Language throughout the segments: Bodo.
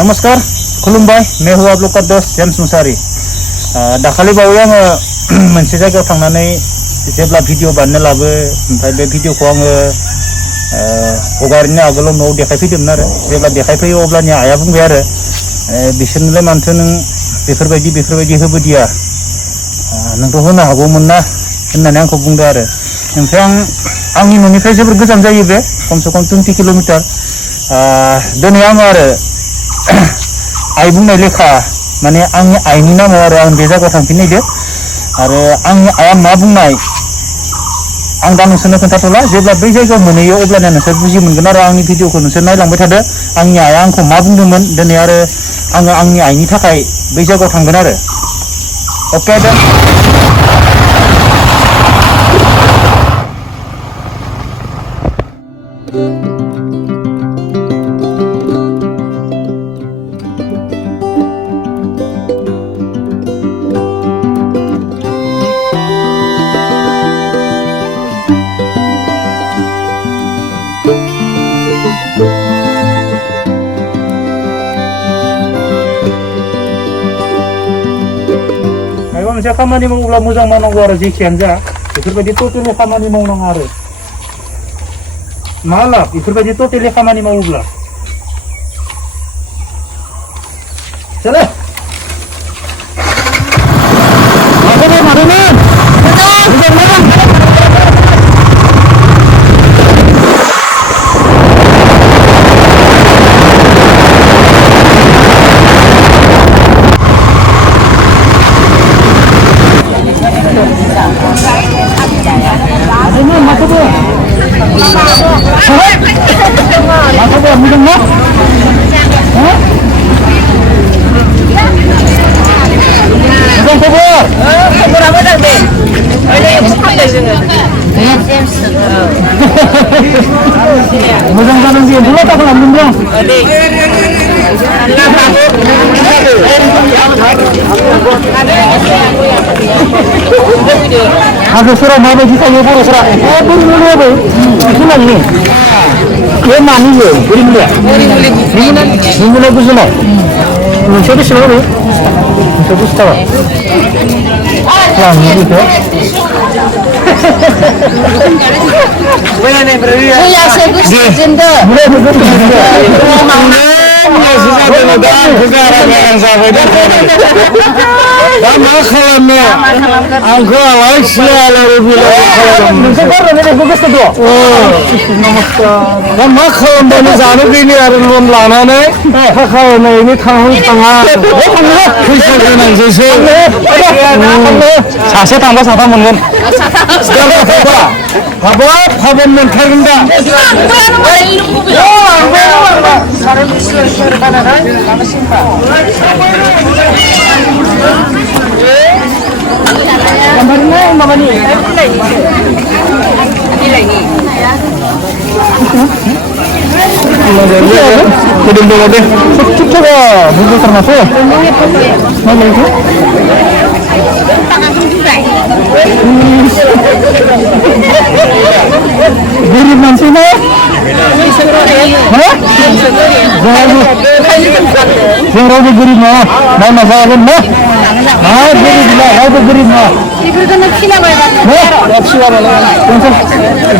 नमस्कार खुलुमबाय मैं हूँ आप लोग का दोस्त जेम्स मुसाहारि दाखालि बावै आङो मोनसे जायगायाव थांनानै जेब्ला भिडिअ बानायनो लाबो ओमफ्राय बे भिडिअखौ आङो हगारनो आगोलाव न'आव देखायफैदोंमोन आरो जेब्ला देखायफैयो अब्लानि आइया बुंबाय आरो बिसोरनोलाय मानोथो नों बेफोरबायदि होबोदिया नोंथ' होनो हागौमोन ना होननानै आंखौ बुंदो आरो ओमफ्राय आंनि न'निफ्राय जोबोर गोजान जायो बे खमसे खम 20 किल'मिटार दिनै आङो आरो आइ बुंनाय लेखा माने आंनि आइनि नामाव आरो आं बे जायगायाव थांफिननायदो आरो आंनि आइया मा बुंनाय आं दा नोंसोरनो खोन्थाथ'ला जेब्ला बै जायगायाव मोनहैयो अब्लाना नोंसोर बुजि मोनगोन आरो आंनि भिडिअखौ नोंसोर नायलांबाय थादो आंनि आइया आंखौ मा बुंदोंमोन दिनै आरो आङो आंनि आइनि थाखाय बै जायगायाव थांगोन आरो अके दे माबा मोनसे खामानि मावोब्ला मोजां मावनांगौ आरो जेखियानो जा बेफोरबायदि टटेलि खामानि मावनाङा आरो मा लाब बेफोरबायदि टटेलि खामानि मावोब्ला चले मोजां जादों दे दulu tak खालामदों dong हाजोफोराव माबायदि थायो बर'फोरा बोरैनो बुजिनाय नी बे मानियो बोरैनो बोरैनो बुजिनाय मोनसे बेसेबां ओरै मोनसे 20 थाखा लांनो बेखौ Iya, saya gusto jenda. दा मा खालामनो आंखौ आलाय सिलाय आलाय दा मा खालामबानो जानो गैनि आरो लन लानानै थाखा होनायनि थाङा फैसा गोनांजोंसो सासे थांबा साथाम मोनगोन हाबाब मोनथारगोन दा gambarnya apa nih? Kedua deh, coba buku termasuk. Mana itu? Gurih mansina? Hah? Jangan gurih mah, mana saya mah? Ah, gurih mah. Ibu kan sila ba? Sila ba?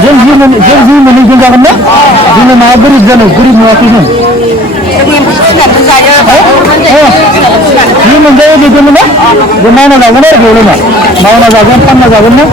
Jangan mani jangan na? Jangan na gurih mah tu. Ini menjadi di mana? Di mana lagu ni? Di mana? Mana lagu? Mana lagu ni?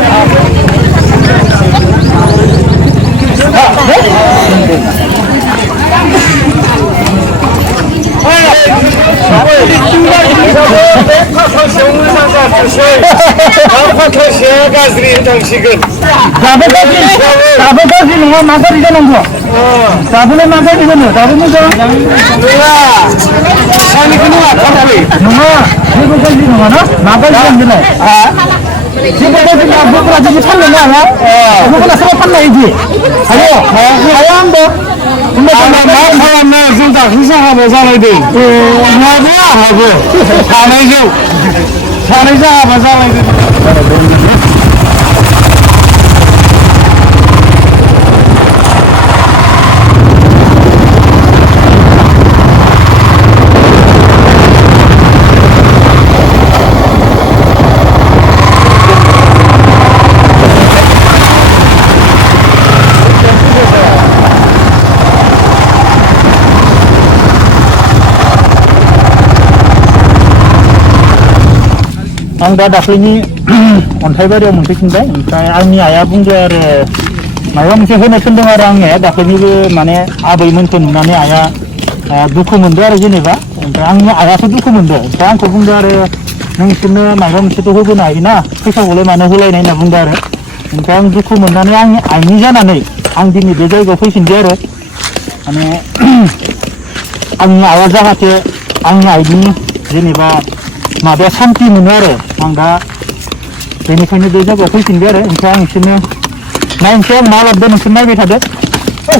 आं दा दाख्लैनि अन्थाइबारियाव मोनफैफिनबाय ओमफ्राय आंनि आइया बुंदों आरो माबा मोनसे होनो थिनदों आरो आंने दाख्लैनिबो माने आबैमोनखौ नुनानै आइया दुखु मोनदों आरो जेनेबा ओमफ्राय आंनि आइयासो दुखु मोनदों ओमफ्राय आंखौ बुंदों आरो नोंसोरनो माबा मोनसेथ' होबोनो हायोना फैसाखौलाय मानो होलायनाय होनना बुंदों आरो ओमफ्राय आं दुखु मोननानै आंनि आइनि जानानै आं दिनै बे जायगायाव फैफिनदों आरो माने आंनि आइया जाहाथे आंनि आइनि जेनेबा माबाया सान्ति मोनो आरो आं दा बेनिखायनो बे जायगायाव फैफिनबाय आरो ओमफ्राय आं बिसोरनो नायनोसै आं मा लाबोदों नोंसोर नायबाय थादो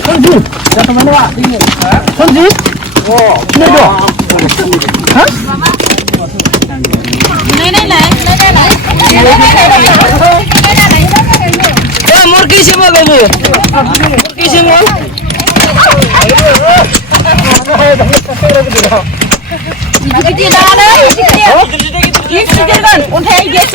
सन्जित जाथ'बाय नामा सन्जित सिनाय दं हा मुर्गी से बोलो मुर्गी से बोल गिदिर दानो गिदिर kan अन्थाइ गिदिर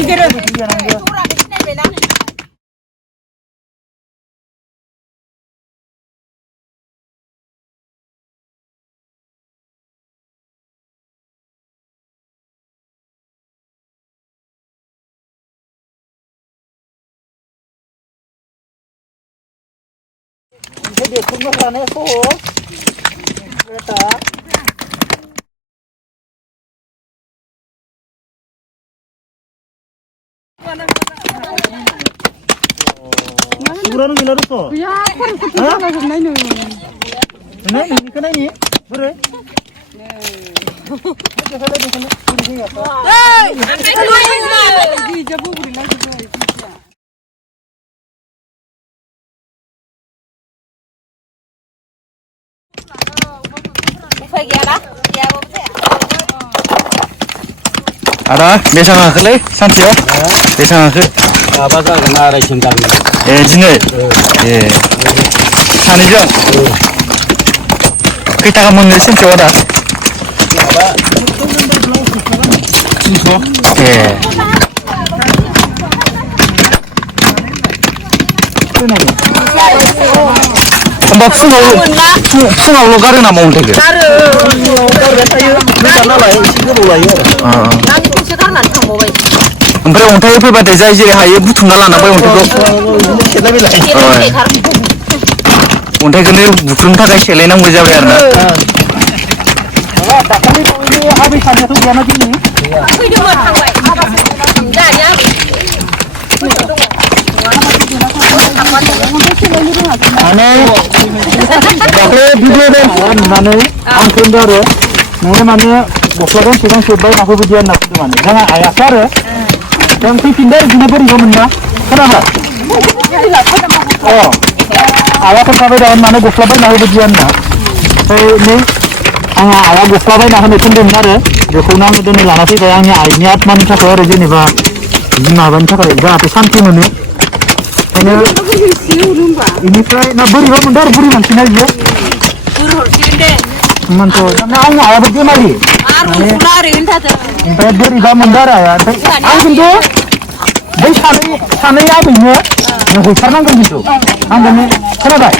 수라는 길러줬어. 야, 코를 그렇게 잘라줬나요? 네, 니까 나니? 그래? 이제 보고 있나 그거 진짜. 알아? 매상하클래? 산티요? 매상하클? 아바가 나라 신당. 예, 진을. 예. 산이죠? 그이따가 먹는 센티오다. 예. 엄마 풍하고 가르나 먹으면 되게. ओमफ्राय अन्थाइ फैबाथाय जाय जेरै हायो बुथुमना लानांबाय अन्थाइखौ अन्थाइखौनो बुथुमनो थाखाय सेलायनांगौ जाबाय आरो ना माने दाख्लै भिडिअ नुनानै आं सोंदों आरो नोङो माने गस्ला गांसे गांसे बायना होबोदि होनना बुंदों माने जोंहा आइयासो आरो जों फैफिनदों बिदिनो बोरैबा मोनना खोनाबाय आइया खोन्थाबाय दं माने गस्ला बायना होबोदि होनना ओमफ्राय नै आंहा आइया गस्ला बायना होनो थिनदोंमोन आरो बेखौनो आङो दिनै लाना फैबाय आंनि आइनि आत्मानि थाखाय आरो जेनेबा माबानि थाखाय जाहाथे सान्ति मोनो बेनिफ्राय ना बोरैबा मोनदों आरो बुरि मानसिना बियो आंनि आइयाबो बेमारि ओमफ्राय बोरैबा मोनदों आरो आइया ओमफ्राय आं खिन्थु बै सानै आबैनो हैथारनांगोन खिन्थु आं माने खोनाबाय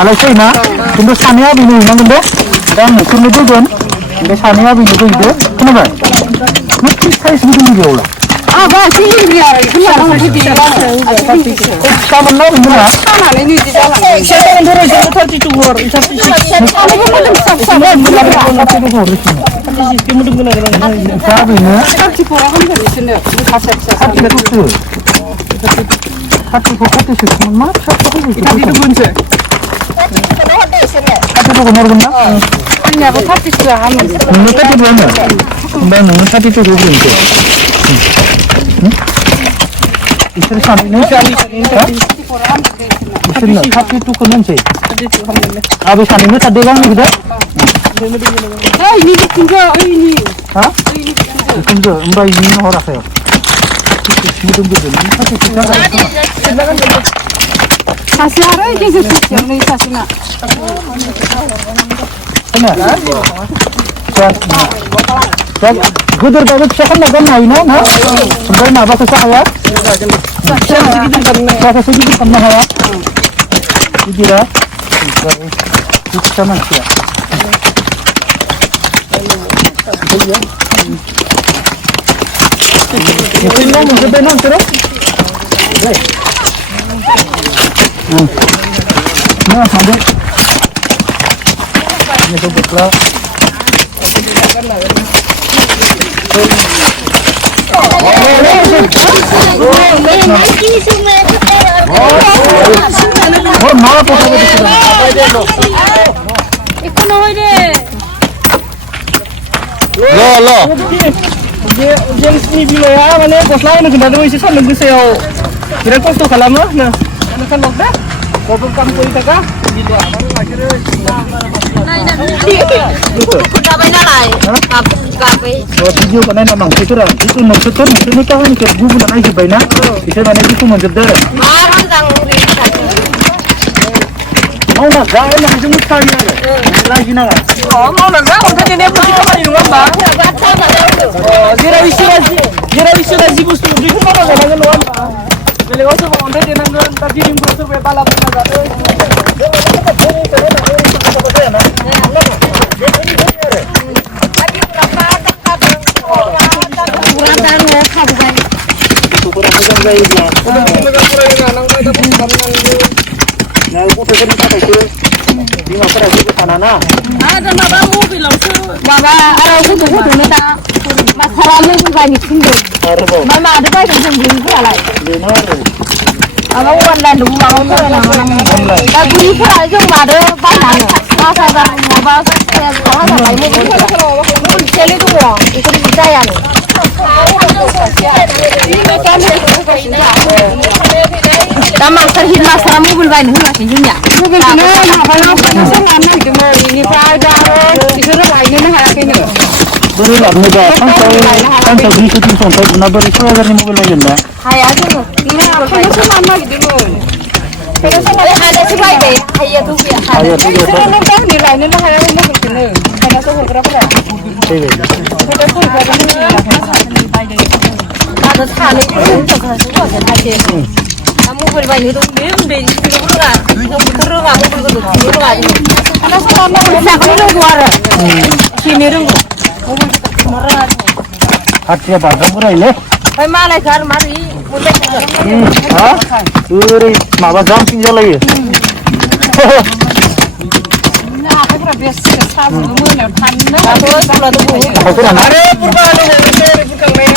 आलासि जायोना खिन्थु सानै आबैनो हैनांगोन दे दा आं नोंसोरनो फैगोन ओमफ्राय सानै आबैनो फैदो खोनाबाय मा थिग साइज गिदिं बेयावलाय 아빠 지금이야. 그냥 우리 집에 가서 가면 나오는구나. 하나는 유지잖아. 세상은 들어서 터지 주고 잡지 사비는 같이 보라 하면 되시네. 같이 카트가 tus스. 카트 그 카트 시스템 막 샤프고 있어. 두 번째. 카트 보고 모르겠나? 아니하고 같이 하면 너는 카트 보면 너는 카트 쪽 오고 있어. 이슬 사는 이슬 카트 쪽 거는 제. 아버 사는 다 대강이 그래? 아, 이니 진짜 어이니. 아? 근데 엄마 이니는 허락해요. 지금 카트 시작하고 다시 하라 이게 진짜 내 사시나. 그래. 자, 그들 가서 시작한 나간 나이나 나? 근데 나가서 사야? 가서 쓰기 좀 나가야? 이기라. 진짜 많지야. बेखौनो मोनजोब्बाय ना नोंसोरो मा थांदो बेखौ बोख्ला माला पठाबो 이코노 이래. ल जेंसनि बिमाया माने गस्ला होनो खोन्थादों एसे सान्दुं गोसायाव बिराद खस्थ' खालामो ना kan lok dah kau kam kau itaka Udah banyak lah. Kafe. video kan na mang itu maksudnya kan ke gua bulan aja baina bisa mana itu menjebder Marah sang uri. mau nak gak enak itu mustahil ada lagi nak mau nak gak untuk dia pergi ke mana rumah bang jira isi lagi bos tu itu mana gak lagi luar beli kau tu mau untuk dia nanggung tapi ini bos tu bepala pun nak Nah, aku terkena itu di mana itu ke sana na. Ada mabang mobil langsung. Baba aku tu tu nak masalah ni bukan itu. Mama ada baik macam ni lah. Abang wan lalu abang tu lah. Tapi itu aja ada banyak. Masa dah mabang saya kalau tak baik mobil celi tu orang itu percaya ni. Ini kan Tamak terhid masalah mobil baik ni macam dunia. Mobil ni apa masalah ni tu ini pada itu lain ni hari ini. Beri lah muda. Kan saya beri syuting sampai guna beri agar ni mobil lagi na. Hai aja tu. Ini apa masalah lagi dulu. Ada sebab ni. Hai tu dia. Ayo tu dia. Kalau kau ni lain ni hari ini mobil ni. Kalau tu berapa dah? Okey. Kita pun berapa ni? Ada sana itu juga ada aja. Mobil banyak tu dia turun lah. Turun lah mobil tu turun lah. Kalau selama bisa kalau luar. Sini rungu. Mobil marah. Hati apa? Kamu ini? Hai malai kar mari. Mobil Hah? Uri, maba jam tinggal lagi. Nah, aku berbiasa sama mana kan. Aku pulang tu. Aku nak. Ada perubahan ni bukan main.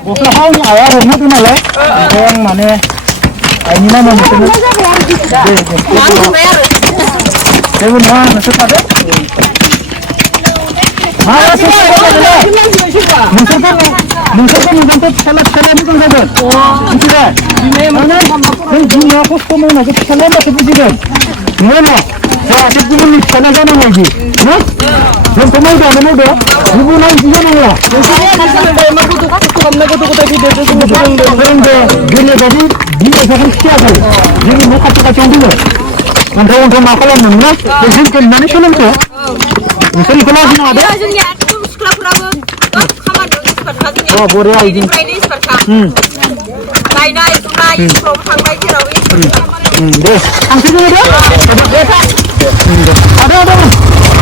Boslah hal ni ayah rumah tu nalai. Yang mana? Ini nama macam ni. Mana bayar? Saya pun mana nasib ada. Mana nasib ada? Nasib tu salah ni kan sahaja. Itu dah. Mana? Dunia aku semua nak salah nasib bukan. Mana? Saya nasib ni salah jangan lagi. Nah? Yang muda. Ibu nak dia mana? Dunia jadi dia jangan siapa. Jadi muka kacau dulu. Untuk makanan mana? Jadi kan mana sih tu? Mesti kalau ni ada. Oh, boleh aja. Deh, angkat dulu dah. Ada.